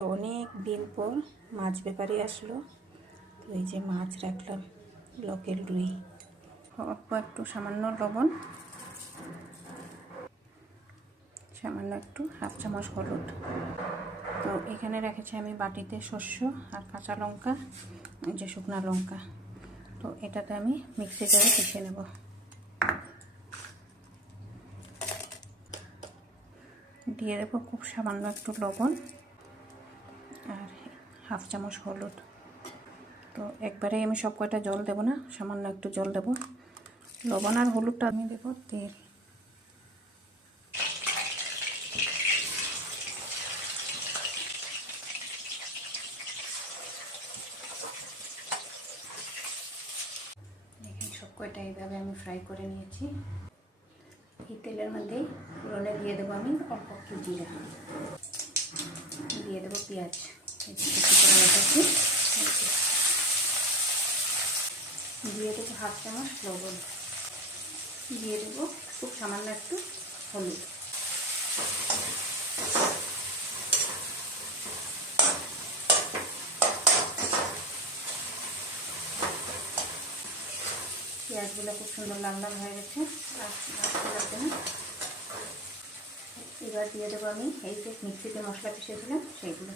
অনেক দিন পর মাছ ব্যাপারী আসলো, তো এই যে মাছ রাখলাম, লোকেল রুই, অল্প একটু সামান্য লবণ, সামান্য একটু হাফ চামচ হলুদ। তো এখানে রেখেছি আমি বাটিতে শস্য আর কাঁচা লঙ্কা, এই যে শুকনা লঙ্কা। তো এটাতে আমি মিক্সি করে পিষে নেব। দিয়ে দেবো খুব সামান্য একটু লবণ আর হাফ চামচ হলুদ। তো একবারেই আমি সব কয়টা জল দেবো না, সামান্য একটু জল দেবো। লবণ আর হলুদটা আমি দেবো তেল। এখানে সব কয়টা এইভাবে আমি ফ্রাই করে নিয়েছি। এই তেলের মধ্যেই ফোড়নে দিয়ে দেবো আমি অল্প একটু জিরা, দিয়ে দেবো পেঁয়াজ, দিয়ে দেবো হাফ চামচ লবণ, দিয়ে দেবো খুব সামান্য একটু হলুদ। পেঁয়াজগুলো খুব সুন্দর লাল লাল হয়ে গেছে, এবার দিয়ে দেবো আমি এই যে মিক্সিতে মশলা পিষেছিলাম সেইগুলো।